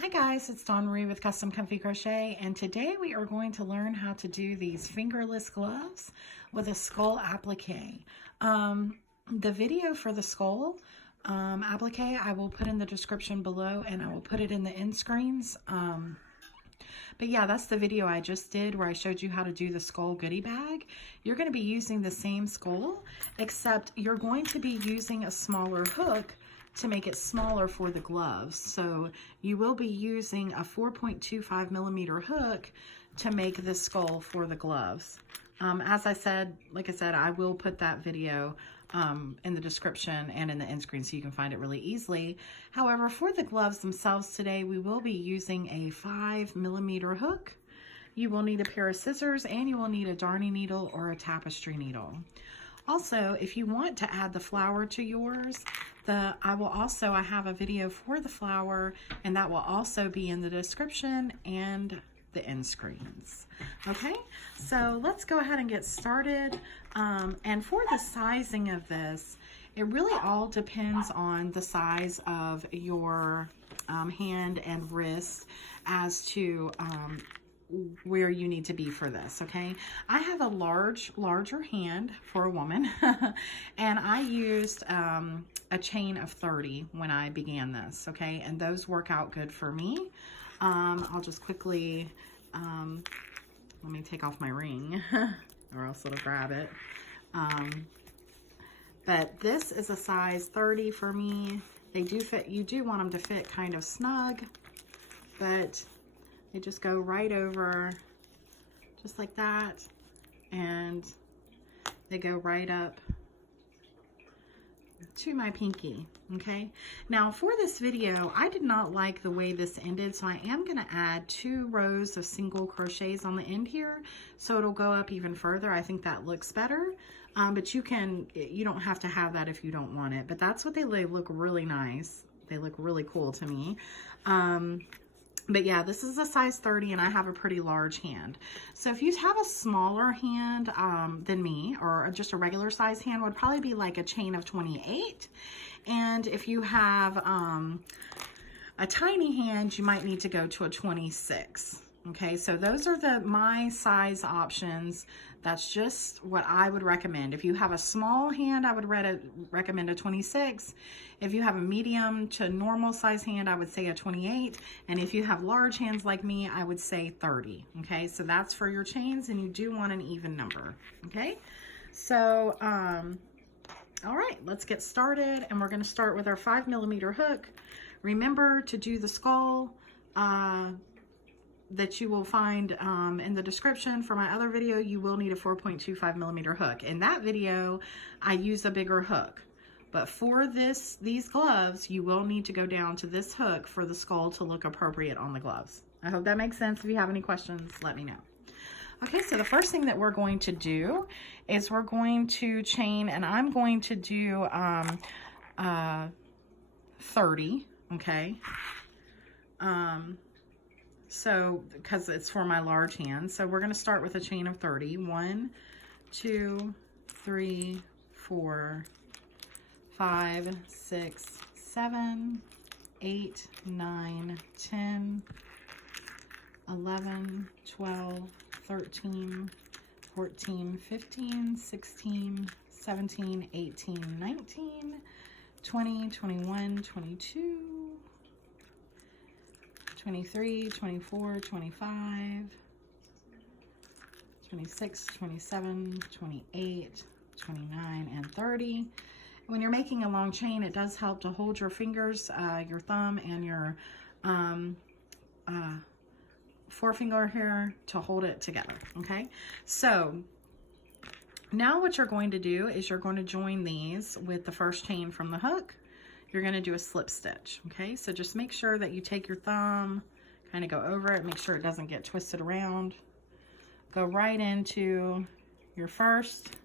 Hi guys, it's Dawn Marie with Custom Comfy Crochet, and today we are going to learn how to do these fingerless gloves with a skull applique. The video for the skull applique I will put in the description below, and I will put it in the end screens. But yeah, that's the video I just did where I showed you how to do the skull goodie bag. You're going to be using the same skull, except you're going to be using a smaller hook to make it smaller for the gloves. So you will be using a 4.25 millimeter hook to make this skull for the gloves. As I said, I will put that video in the description and in the end screen so you can find it really easily. However, for the gloves themselves today, we will be using a 5 millimeter hook. You will need a pair of scissors, and you will need a darning needle or a tapestry needle. Also, if you want to add the flower to yours, I have a video for the flower, and that will also be in the description and the end screens. Okay, so let's go ahead and get started. And for the sizing of this, it really all depends on the size of your hand and wrist as to where you need to be for this. Okay, I have a larger hand for a woman and I used a chain of 30 when I began this. Okay, and those work out good for me. I'll just quickly let me take off my ring or else it'll grab it. But this is a size 30 for me. They do fit. You do want them to fit kind of snug, but they just go right over just like that, and they go right up to my pinky. Okay, now for this video, I did not like the way this ended, so I am going to add 2 rows of single crochets on the end here, so it'll go up even further. I think that looks better, but you don't have to have that if you don't want it, but that's what they look really nice. They look really cool to me. But yeah, this is a size 30 and I have a pretty large hand. So if you have a smaller hand than me, or just a regular size hand, would probably be like a chain of 28. And if you have a tiny hand, you might need to go to a 26. Okay, so those are my size options. That's just what I would recommend. If you have a small hand, I would recommend a 26. If you have a medium to normal size hand, I would say a 28. And if you have large hands like me, I would say 30. Okay, so that's for your chains, and you do want an even number. Okay, so all right, let's get started. And we're going to start with our 5 millimeter hook. Remember to do the skull that you will find in the description. For my other video, you will need a 4.25 millimeter hook. In that video, I use a bigger hook. But for these gloves, you will need to go down to this hook for the skull to look appropriate on the gloves. I hope that makes sense. If you have any questions, let me know. Okay, so the first thing that we're going to do is we're going to chain, and I'm going to do 30, okay? So, because it's for my large hand, so we're going to start with a chain of 30. 1, 2, 3, 4, 5, 6, 7, 8, 9, 10, 11, 12, 13, 14, 15, 16, 17, 18, 19, 20, 21, 22, 23, 24, 25, 26, 27, 28, 29, and 30. When you're making a long chain, it does help to hold your fingers, your thumb and your forefinger here to hold it together. Okay, so now what you're going to do is you're going to join these with the first chain from the hook. You're going to do a slip stitch. Okay, so just make sure that you take your thumb, kind of go over it, make sure it doesn't get twisted around. Go right into your first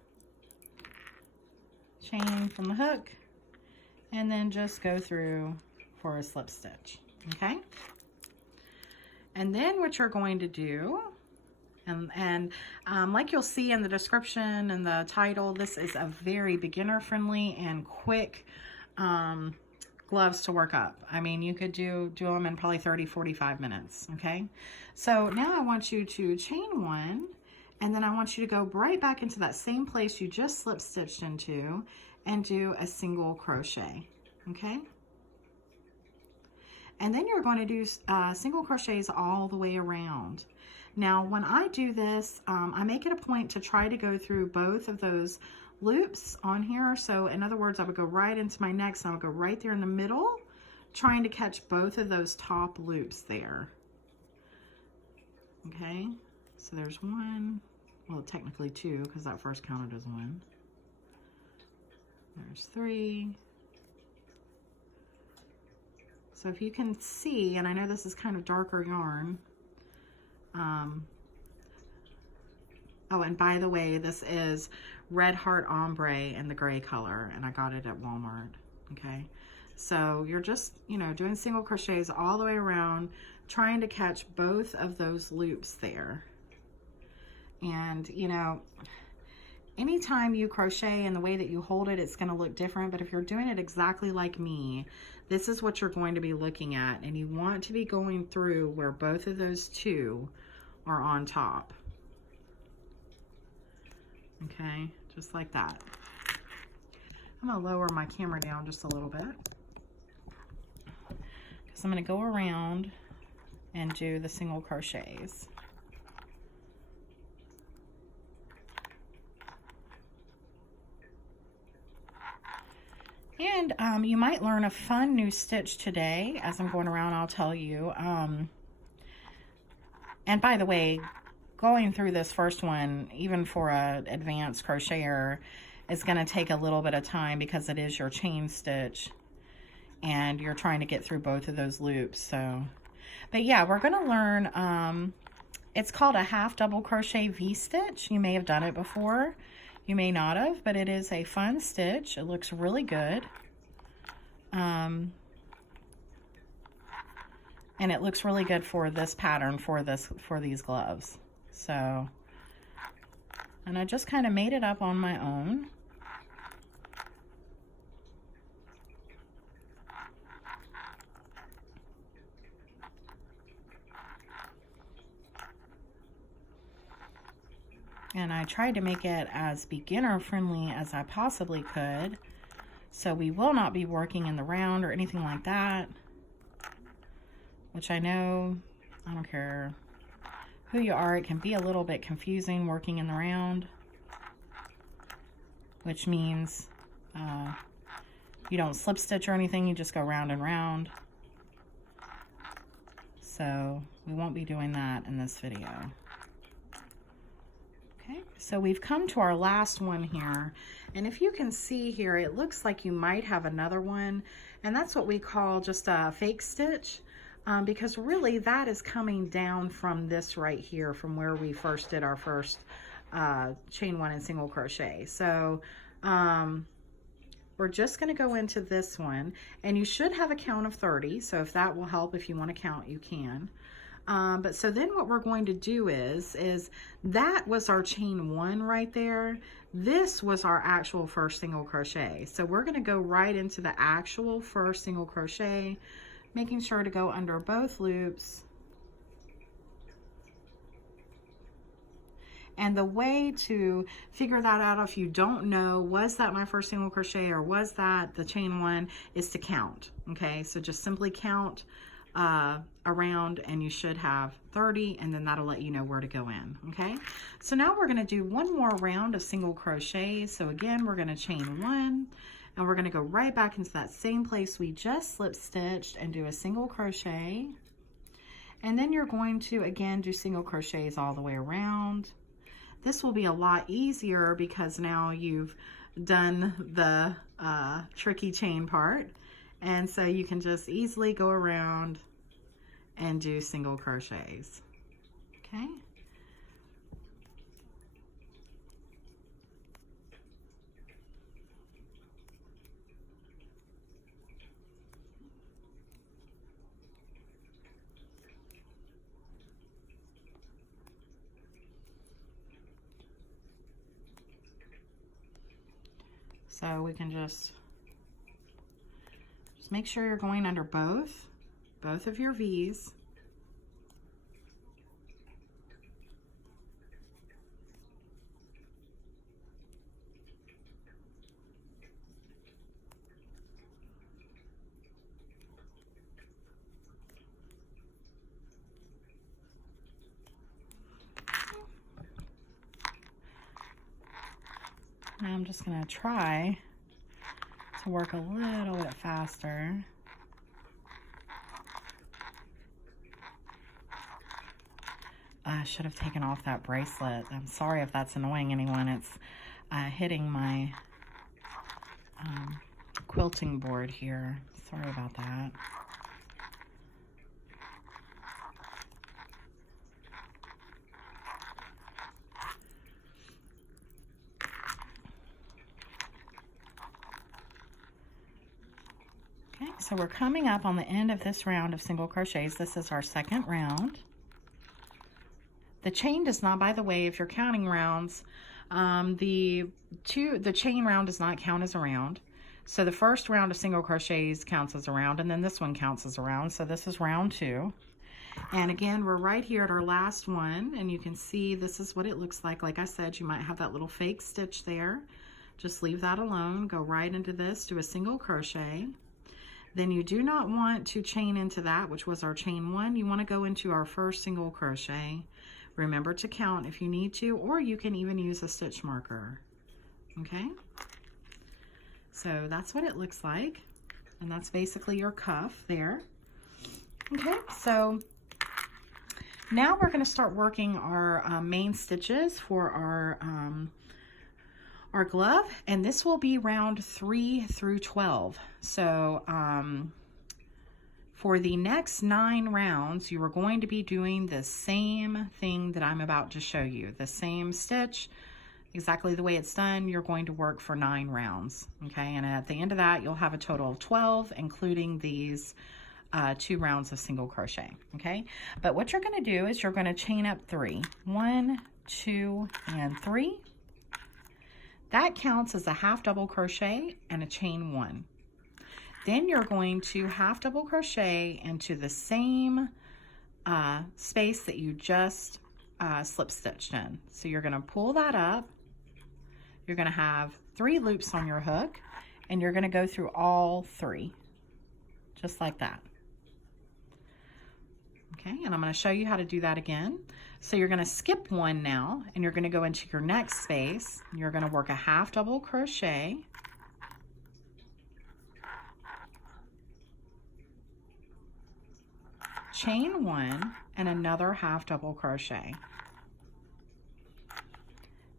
chain from the hook, and then just go through for a slip stitch. Okay, and then what you're going to do, and like you'll see in the description and the title, this is a very beginner friendly and quick gloves to work up. I mean, you could do them in probably 30-45 minutes, okay? So now I want you to chain one, and then I want you to go right back into that same place you just slip stitched into and do a single crochet, okay? And then you're going to do single crochets all the way around. Now, when I do this, I make it a point to try to go through both of those loops on here. So in other words, I would go right into my next, and I would go right there in the middle, trying to catch both of those top loops there. Okay, so there's one, well, technically two, because that first counted as one. There's three. So if you can see, and I know this is kind of darker yarn, oh, and by the way, this is Red Heart Ombre in the gray color, and I got it at Walmart, okay? So you're just, you know, doing single crochets all the way around, trying to catch both of those loops there. And, you know, anytime you crochet and the way that you hold it, it's going to look different, but if you're doing it exactly like me, this is what you're going to be looking at, and you want to be going through where both of those two are on top. Okay, just like that. I'm going to lower my camera down just a little bit, because I'm going to go around and do the single crochets. And you might learn a fun new stitch today. As I'm going around, I'll tell you. And by the way, going through this first one, even for an advanced crocheter, is going to take a little bit of time because it is your chain stitch and you're trying to get through both of those loops. So, but yeah, we're going to learn, it's called a half double crochet V-stitch. You may have done it before. You may not have, but it is a fun stitch. It looks really good. And it looks really good for this pattern, for these gloves. So, and I just kind of made it up on my own. And I tried to make it as beginner friendly as I possibly could. So we will not be working in the round or anything like that. Which I know, I don't care who you are, it can be a little bit confusing working in the round, which means you don't slip stitch or anything, you just go round and round. So we won't be doing that in this video. Okay, so we've come to our last one here, and if you can see here, it looks like you might have another one, and that's what we call just a fake stitch. Because really that is coming down from this right here, from where we first did our first chain one and single crochet. So we're just going to go into this one, and you should have a count of 30. So if that will help, if you want to count, you can. But so then what we're going to do is that was our chain one right there. This was our actual first single crochet. So we're going to go right into the actual first single crochet, making sure to go under both loops. And the way to figure that out, if you don't know, was that my first single crochet or was that the chain one, is to count. Okay, so just simply count around, and you should have 30, and then that'll let you know where to go in. Okay, so now we're going to do one more round of single crochets. So again, we're going to chain one, and we're going to go right back into that same place we just slip stitched and do a single crochet. And then you're going to again do single crochets all the way around. This will be a lot easier because now you've done the tricky chain part, and so you can just easily go around and do single crochets. Okay. So we can just Just make sure you're going under both of your V's. Now I'm just going to try to work a little bit faster. I should have taken off that bracelet. I'm sorry if that's annoying anyone. It's hitting my quilting board here. Sorry about that. Okay, so we're coming up on the end of this round of single crochets. This is our second round. The chain does not, by the way, if you're counting rounds, the chain round does not count as a round. So the first round of single crochets counts as a round, and then this one counts as a round. So this is round 2. And again, we're right here at our last one, and you can see this is what it looks like. Like I said, you might have that little fake stitch there. Just leave that alone. Go right into this, do a single crochet. Then you do not want to chain into that, which was our chain 1. You want to go into our first single crochet. Remember to count if you need to, or you can even use a stitch marker. Okay? So that's what it looks like. And that's basically your cuff there. Okay, so now we're going to start working our main stitches for our glove, and this will be round 3 through 12. So for the next 9 rounds, you are going to be doing the same thing that I'm about to show you. The same stitch, exactly the way it's done. You're going to work for 9 rounds, okay? And at the end of that, you'll have a total of 12, including these 2 rounds of single crochet, okay? But what you're going to do is you're going to chain up 3. 1, 2, and 3. That counts as a half double crochet and a chain 1. Then you're going to half double crochet into the same space that you just slip stitched in. So you're going to pull that up. You're going to have 3 loops on your hook, and you're going to go through all 3, just like that. Okay, and I'm going to show you how to do that again. So you're going to skip 1 now, and you're going to go into your next space. You're going to work a half double crochet. Chain 1 and another half double crochet.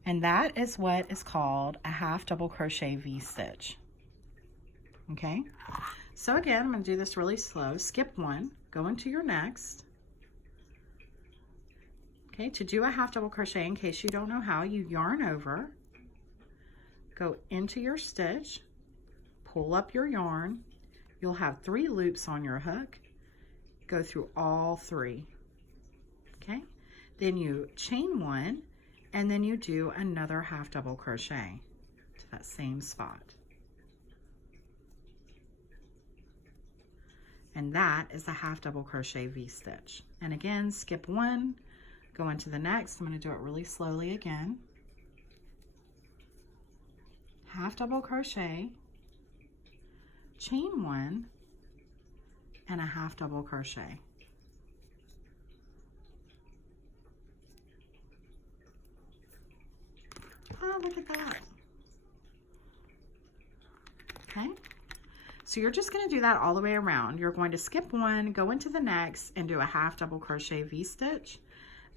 And that is what is called a half double crochet V-stitch. Okay, so again, I'm going to do this really slow. Skip 1, go into your next. Okay, to do a half double crochet, in case you don't know how, you yarn over, go into your stitch, pull up your yarn. You'll have 3 loops on your hook. Go through all 3. Okay, then you chain 1, and then you do another half double crochet to that same spot. And that is a half double crochet V-stitch. And again, skip 1, go into the next. I'm going to do it really slowly again. Half double crochet, chain 1, and a half double crochet. Oh, look at that. Okay, so you're just going to do that all the way around. You're going to skip 1, go into the next, and do a half double crochet V-stitch.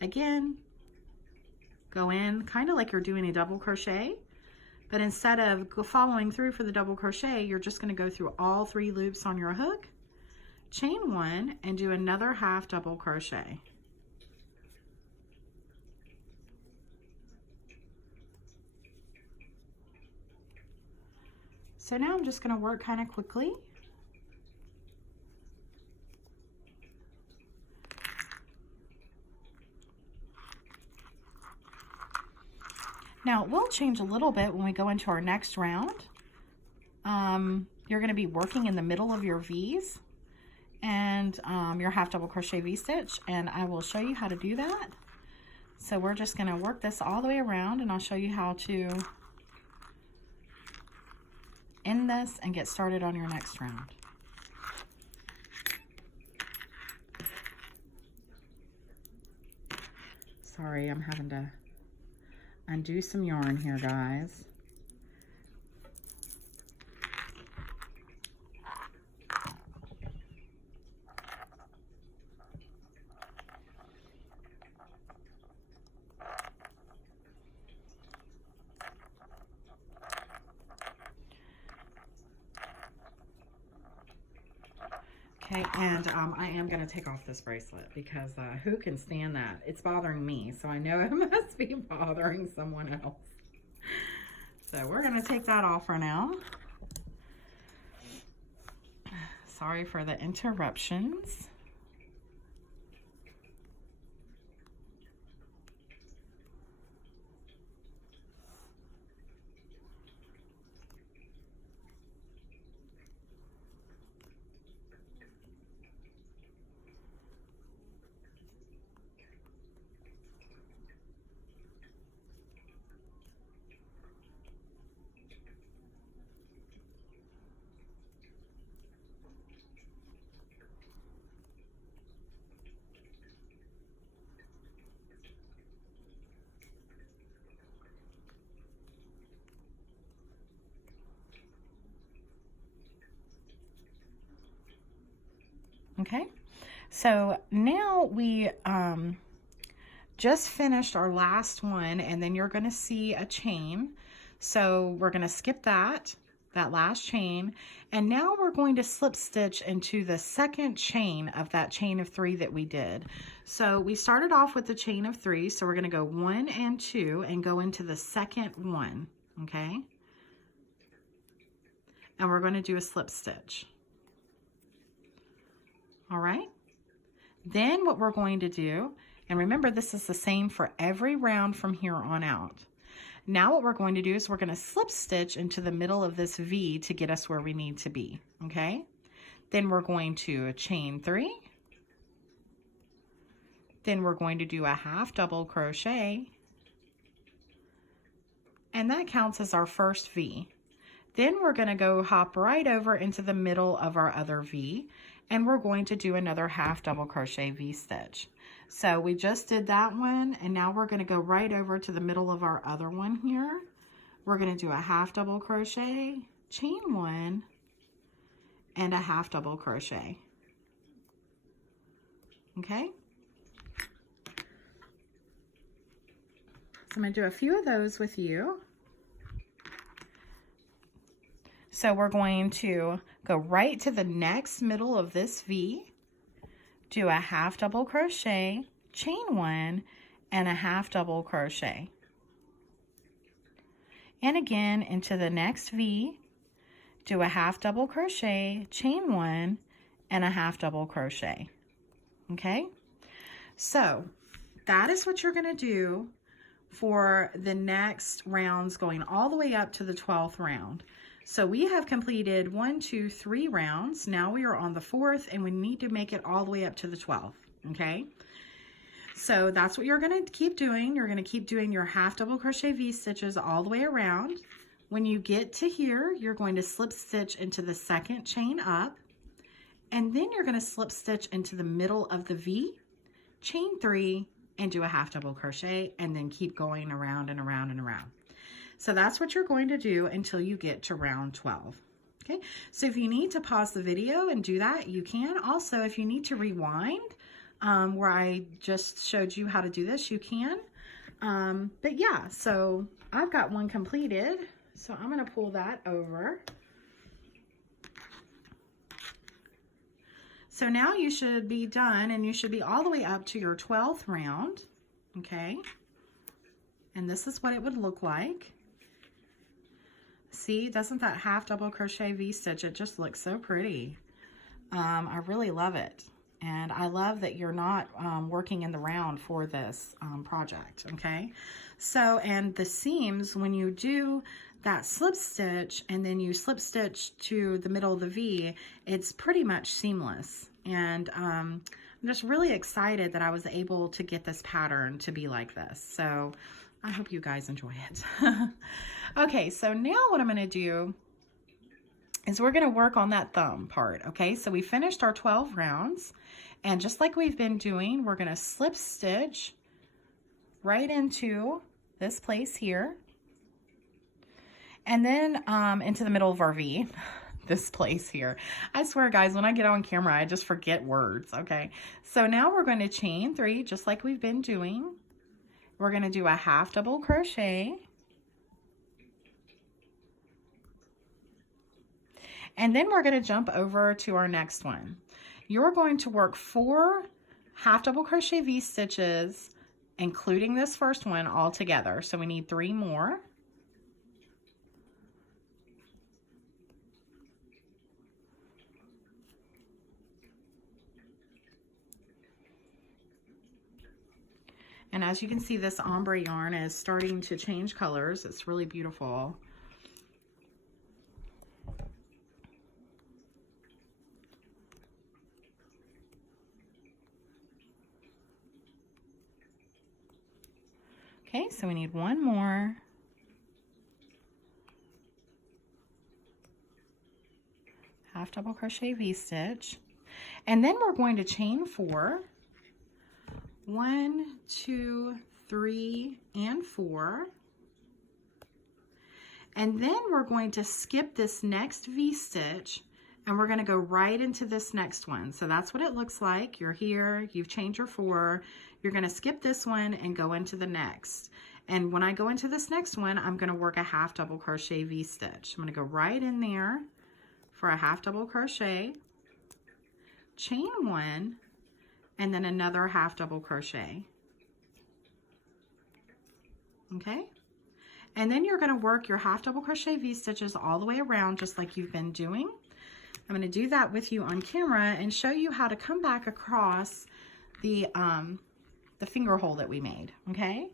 Again, go in kind of like you're doing a double crochet, but instead of following through for the double crochet, you're just going to go through all 3 loops on your hook, chain 1, and do another half double crochet. So now I'm just going to work kind of quickly. Now it will change a little bit when we go into our next round. You're you're going to be working in the middle of your V's and your half double crochet V-stitch, and I will show you how to do that. So we're just going to work this all the way around, and I'll show you how to end this and get started on your next round. Sorry, I'm having to undo some yarn here, guys. Okay, and I am going to take off this bracelet because who can stand that? It's bothering me, so I know it must be bothering someone else. So we're going to take that off for now. Sorry for the interruptions. Okay, so now we just finished our last one, and then you're going to see a chain. So we're going to skip that last chain, and now we're going to slip stitch into the second chain of that chain of 3 that we did. So we started off with the chain of 3, so we're going to go 1 and 2 and go into the second one, okay? And we're going to do a slip stitch. All right, then what we're going to do, and remember this is the same for every round from here on out. Now what we're going to do is we're going to slip stitch into the middle of this V to get us where we need to be, okay? Then we're going to chain 3. Then we're going to do a half double crochet, and that counts as our first V. Then we're going to go hop right over into the middle of our other V, and we're going to do another half double crochet V-stitch. So we just did that one, and now we're going to go right over to the middle of our other one here. We're going to do a half double crochet, chain 1, and a half double crochet. Okay? So I'm going to do a few of those with you. So we're going to go right to the next middle of this V, do a half double crochet, chain 1, and a half double crochet. And again into the next V, do a half double crochet, chain 1, and a half double crochet. Okay? So that is what you're going to do for the next rounds going all the way up to the 12th round. So we have completed 1, 2, 3 rounds. Now we are on the 4th, and we need to make it all the way up to the 12th, okay? So that's what you're going to keep doing. You're going to keep doing your half double crochet V-stitches all the way around. When you get to here, you're going to slip stitch into the second chain up, and then you're going to slip stitch into the middle of the V, chain 3, and do a half double crochet, and then keep going around and around and around. So that's what you're going to do until you get to round 12. Okay, so if you need to pause the video and do that, you can. Also, if you need to rewind where I just showed you how to do this, you can. But yeah, so I've got one completed. So I'm going to pull that over. So now you should be done, and you should be all the way up to your 12th round. Okay, and this is what it would look like. See, doesn't that half double crochet V-stitch, it just looks so pretty. I really love it. And I love that you're not working in the round for this project, okay? So, and the seams, when you do that slip stitch and then you slip stitch to the middle of the V, it's pretty much seamless. And I'm just really excited that I was able to get this pattern to be like this. So I hope you guys enjoy it. Okay, so now what I'm going to do is we're going to work on that thumb part. Okay, so we finished our 12 rounds, and just like we've been doing, we're going to slip stitch right into this place here, and then into the middle of our V, this place here. I swear, guys, when I get on camera, I just forget words. Okay, so now we're going to chain 3 just like we've been doing. We're going to do a half double crochet, and then we're going to jump over to our next one. You're going to work 4 half double crochet V stitches, including this first one, all together. So we need 3 more. And as you can see, this ombre yarn is starting to change colors. It's really beautiful. Okay, so we need 1 more. Half double crochet V stitch. And then we're going to chain 4. 1, 2, 3, and 4. And then we're going to skip this next V stitch and we're going to go right into this next one. So that's what it looks like. You're here, you've chained your 4. You're going to skip this one and go into the next. And when I go into this next one, I'm going to work a half double crochet V stitch. I'm going to go right in there for a half double crochet, chain 1, and then another half double crochet. Okay, and then you're going to work your half double crochet V stitches all the way around just like you've been doing. I'm going to do that with you on camera and show you how to come back across the finger hole that we made. Okay,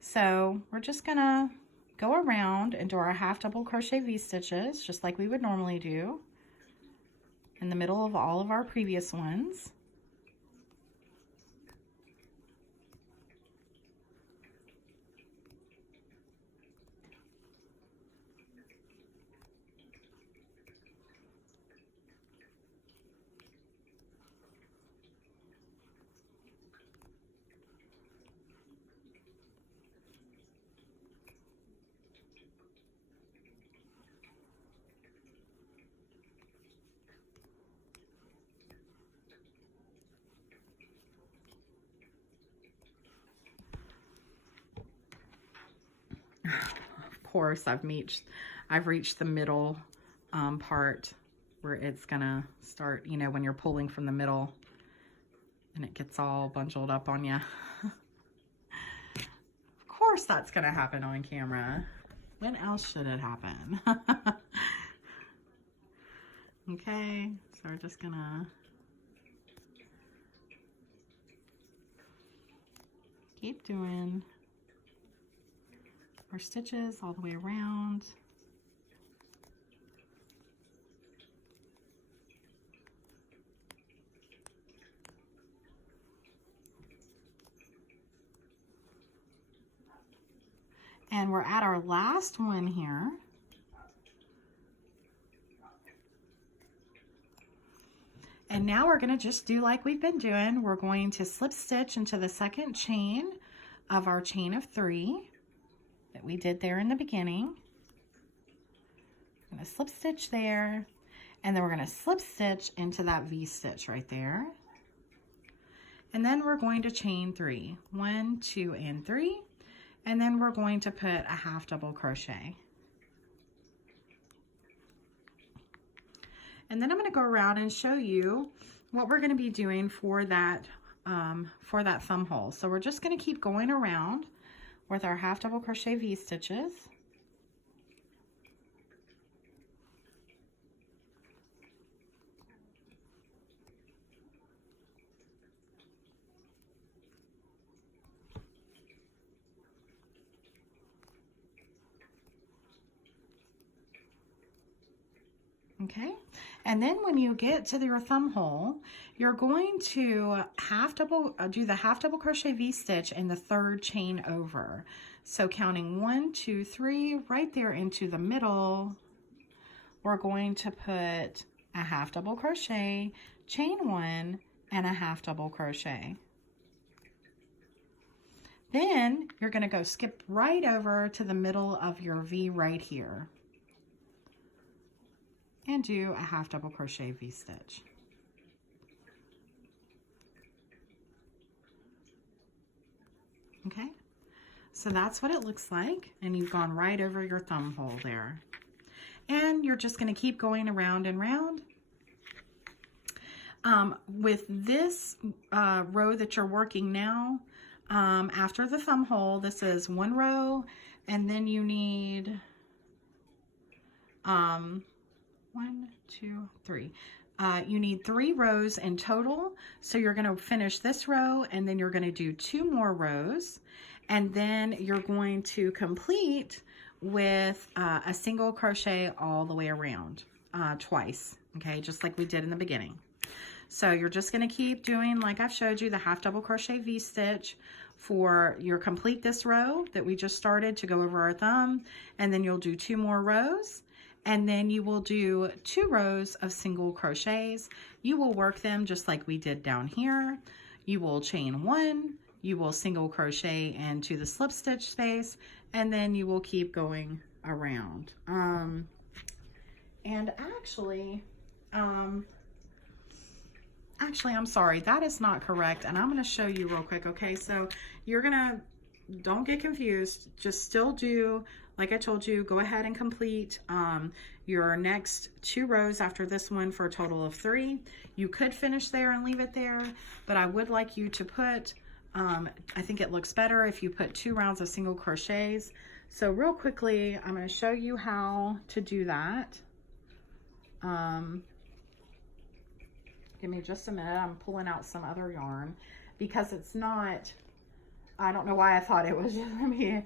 so we're just going to go around and do our half double crochet V stitches just like we would normally do in the middle of all of our previous ones. Of course, I've reached the middle part where it's gonna start, you know, when you're pulling from the middle and it gets all bundled up on you. Of course that's gonna happen on camera. When else should it happen? Okay, so we're just gonna keep doing our stitches all the way around. And we're at our last one here. And now we're going to just do like we've been doing. We're going to slip stitch into the second chain of our chain of 3 that we did there in the beginning. I'm going to slip stitch there, and then we're going to slip stitch into that V stitch right there. And then we're going to chain 3, 1, 2, and 3, and then we're going to put a half double crochet. And then I'm going to go around and show you what we're going to be doing for that thumb hole. So we're just going to keep going around with our half double crochet V stitches. Okay, and then when you get to your thumb hole, you're going to do the half double crochet V-stitch in the third chain over. So counting 1, 2, 3, right there into the middle, we're going to put a half double crochet, chain 1, and a half double crochet. Then you're going to go skip right over to the middle of your V right here and do a half double crochet V-stitch. Okay, so that's what it looks like, and you've gone right over your thumb hole there. And you're just going to keep going around and round. With this row that you're working now, after the thumb hole, this is 1 row, and then you need 1, 2, 3. You need 3 rows in total. So you're going to finish this row, and then you're going to do 2 more rows, and then you're going to complete with a single crochet all the way around twice, okay, just like we did in the beginning. So you're just going to keep doing, like I've showed you, the half double crochet V-stitch for your complete this row that we just started to go over our thumb, and then you'll do 2 more rows, and then you will do 2 rows of single crochets. You will work them just like we did down here. You will chain 1, you will single crochet into the slip stitch space, and then you will keep going around. And actually, I'm sorry, that is not correct, and I'm going to show you real quick. Okay, so you're gonna, don't get confused, just still do like I told you, go ahead and complete your next 2 rows after this one for a total of 3. You could finish there and leave it there, but I would like you to put, I think it looks better if you put 2 rounds of single crochets. So real quickly, I'm going to show you how to do that. Give me just a minute. I'm pulling out some other yarn because it's not, I don't know why I thought it was just going to be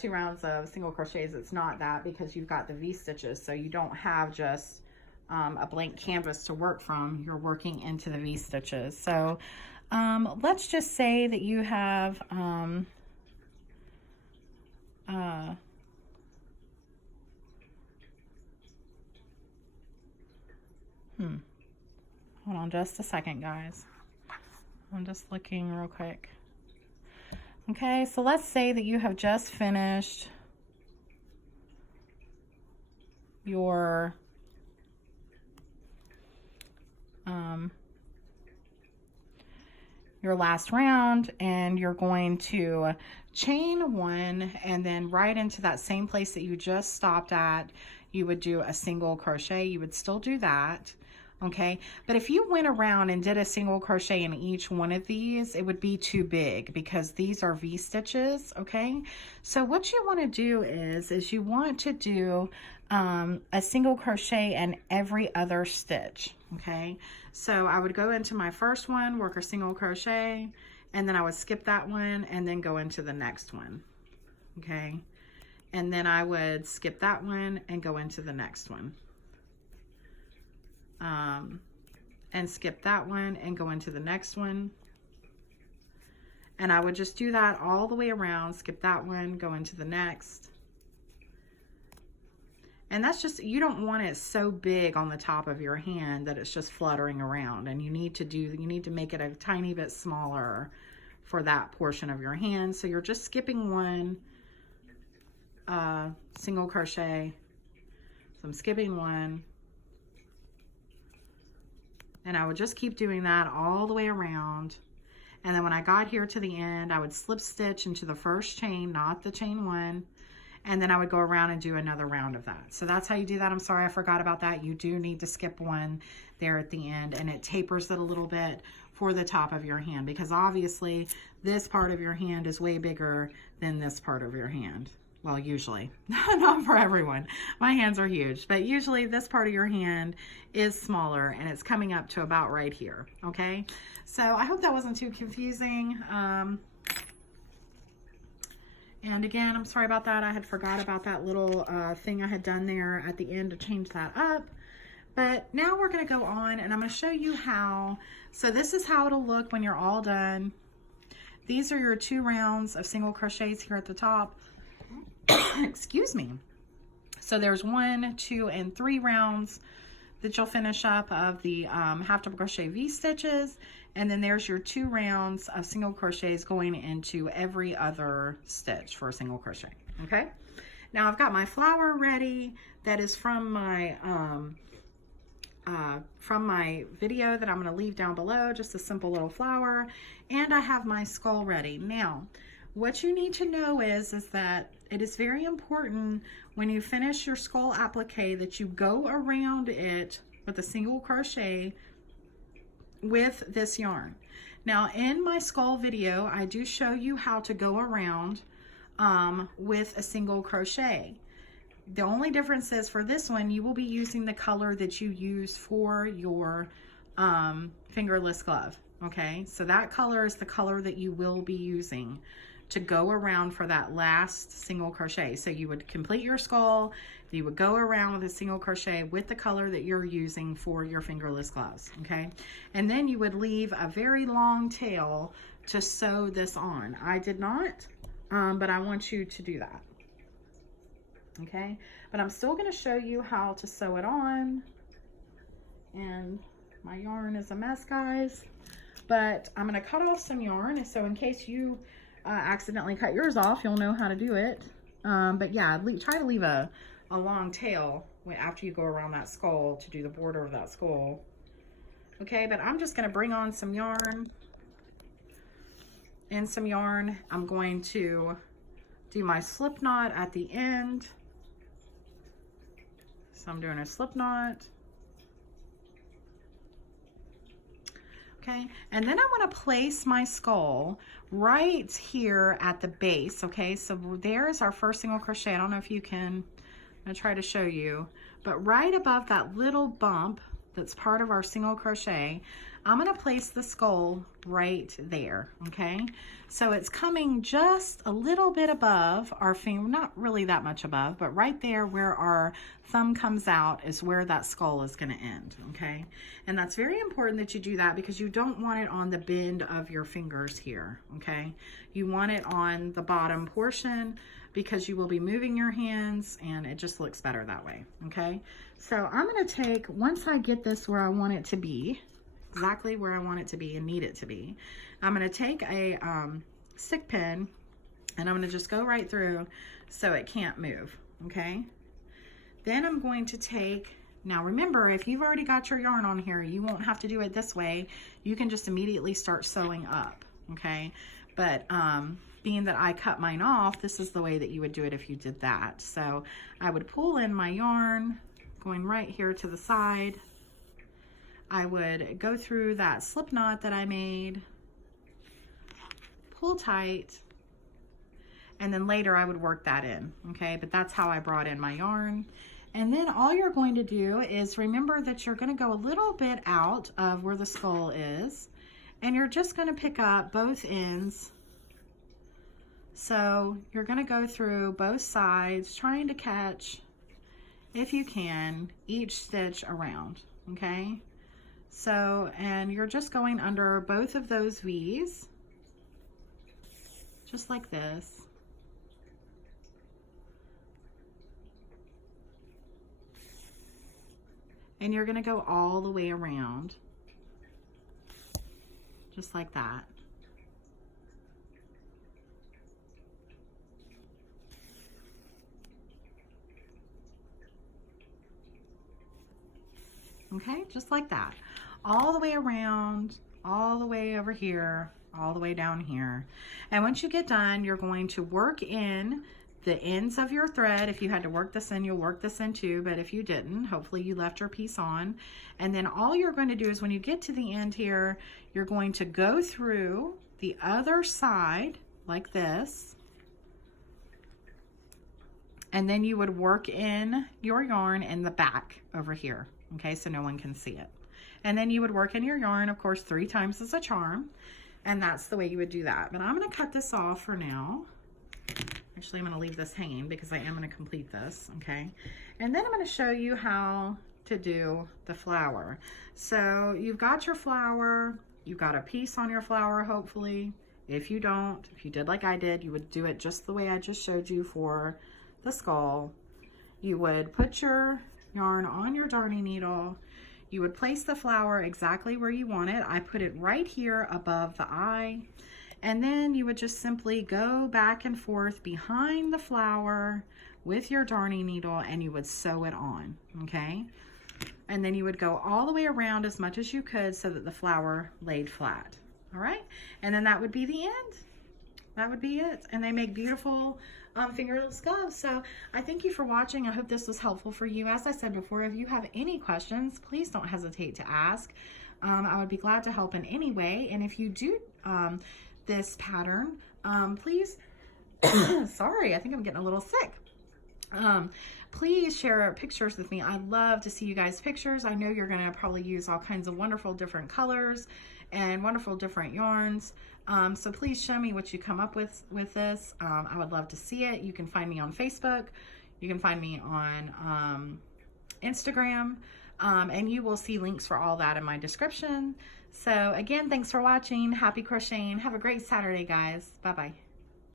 2 rounds of single crochets. It's not that, because you've got the V-stitches, so you don't have just a blank canvas to work from. You're working into the V-stitches. So let's just say that you have hold on just a second, guys. I'm just looking real quick. Okay, so let's say that you have just finished your last round, and you're going to chain 1, and then right into that same place that you just stopped at, you would do a single crochet. You would still do that. Okay, but if you went around and did a single crochet in each one of these, it would be too big because these are V-stitches. Okay, so what you want to do is you want to do a single crochet in every other stitch. Okay, so I would go into my first one, work a single crochet, and then I would skip that one and then go into the next one. Okay, and then I would skip that one and go into the next one. And skip that one and go into the next one. And I would just do that all the way around, skip that one, go into the next. And that's just, you don't want it so big on the top of your hand that it's just fluttering around, and you need to make it a tiny bit smaller for that portion of your hand. So you're just skipping one single crochet. So I'm skipping one, and I would just keep doing that all the way around. And then when I got here to the end, I would slip stitch into the first chain, not the chain 1, and then I would go around and do another round of that. So that's how you do that. I'm sorry, I forgot about that. You do need to skip one there at the end, and it tapers it a little bit for the top of your hand, because obviously this part of your hand is way bigger than this part of your hand. Well, usually, not for everyone. My hands are huge, but usually this part of your hand is smaller, and it's coming up to about right here. Okay, so I hope that wasn't too confusing. And again, I'm sorry about that. I had forgot about that little thing I had done there at the end to change that up. But now we're going to go on and I'm going to show you how. So this is how it'll look when you're all done. These are your 2 rounds of single crochets here at the top. Excuse me. So there's 1, 2, and 3 rounds that you'll finish up of the half double crochet V-stitches. And then there's your 2 rounds of single crochets going into every other stitch for a single crochet. Okay. Now I've got my flower ready. That is from my video that I'm going to leave down below, just a simple little flower. And I have my skull ready. Now, what you need to know is that it is very important when you finish your skull applique that you go around it with a single crochet with this yarn. Now, in my skull video, I do show you how to go around with a single crochet. The only difference is for this one, you will be using the color that you use for your fingerless glove. Okay, so that color is the color that you will be using to go around for that last single crochet. So you would complete your skull, you would go around with a single crochet with the color that you're using for your fingerless gloves. Okay, and then you would leave a very long tail to sew this on. I did not, but I want you to do that. Okay, but I'm still going to show you how to sew it on. And my yarn is a mess, guys, but I'm going to cut off some yarn, so in case you accidentally cut yours off, you'll know how to do it. But yeah, try to leave a long tail after you go around that skull to do the border of that skull. Okay, but I'm just going to bring on some yarn. And some yarn, I'm going to do my slip knot at the end. So I'm doing a slip knot. Okay, and then I want to place my skull right here at the base. Okay, so there's our first single crochet. I don't know if you can, I'm going to try to show you, but right above that little bump that's part of our single crochet, I'm going to place the skull right there. Okay, so it's coming just a little bit above our finger, not really that much above, but right there where our thumb comes out is where that skull is going to end. Okay, and that's very important that you do that because you don't want it on the bend of your fingers here. Okay, you want it on the bottom portion because you will be moving your hands and it just looks better that way. Okay, so I'm going to take, once I get this where I want it to be, exactly where I want it to be and need it to be, I'm going to take a stick pin and I'm going to just go right through so it can't move. Okay, then I'm going to take, now remember, if you've already got your yarn on here, you won't have to do it this way. You can just immediately start sewing up. Okay, but being that I cut mine off, this is the way that you would do it if you did that. So I would pull in my yarn going right here to the side. I would go through that slip knot that I made, pull tight, and then later I would work that in. Okay, but that's how I brought in my yarn. And then all you're going to do is remember that you're going to go a little bit out of where the skull is, and you're just going to pick up both ends. So you're going to go through both sides, trying to catch, if you can, each stitch around. Okay, so, and you're just going under both of those V's, just like this. And you're going to go all the way around, just like that. Okay, just like that. All the way around, all the way over here, all the way down here. And once you get done, you're going to work in the ends of your thread. If you had to work this in, you'll work this in too, but if you didn't, hopefully you left your piece on. And then all you're going to do is when you get to the end here, you're going to go through the other side like this. And then you would work in your yarn in the back over here. Okay, so no one can see it. And then you would work in your yarn, of course, 3 times as a charm. And that's the way you would do that. But I'm going to cut this off for now. Actually, I'm going to leave this hanging because I am going to complete this. Okay, and then I'm going to show you how to do the flower. So you've got your flower, you've got a piece on your flower, hopefully. If you don't, if you did like I did, you would do it just the way I just showed you for the skull. You would put your yarn on your darning needle. You would place the flower exactly where you want it. I put it right here above the eye. And then you would just simply go back and forth behind the flower with your darning needle and you would sew it on, okay? And then you would go all the way around as much as you could so that the flower laid flat, all right? And then that would be the end. That would be it. And they make beautiful fingerless gloves. So I thank you for watching. I hope this was helpful for you. As I said before, if you have any questions, please don't hesitate to ask. I would be glad to help in any way. And if you do this pattern, please, sorry, I think I'm getting a little sick. Please share pictures with me. I love to see you guys' pictures. I know you're gonna probably use all kinds of wonderful different colors and wonderful different yarns. So please show me what you come up with this. I would love to see it. You can find me on Facebook. You can find me on Instagram. And you will see links for all that in my description. So again, thanks for watching. Happy crocheting. Have a great Saturday, guys. Bye-bye.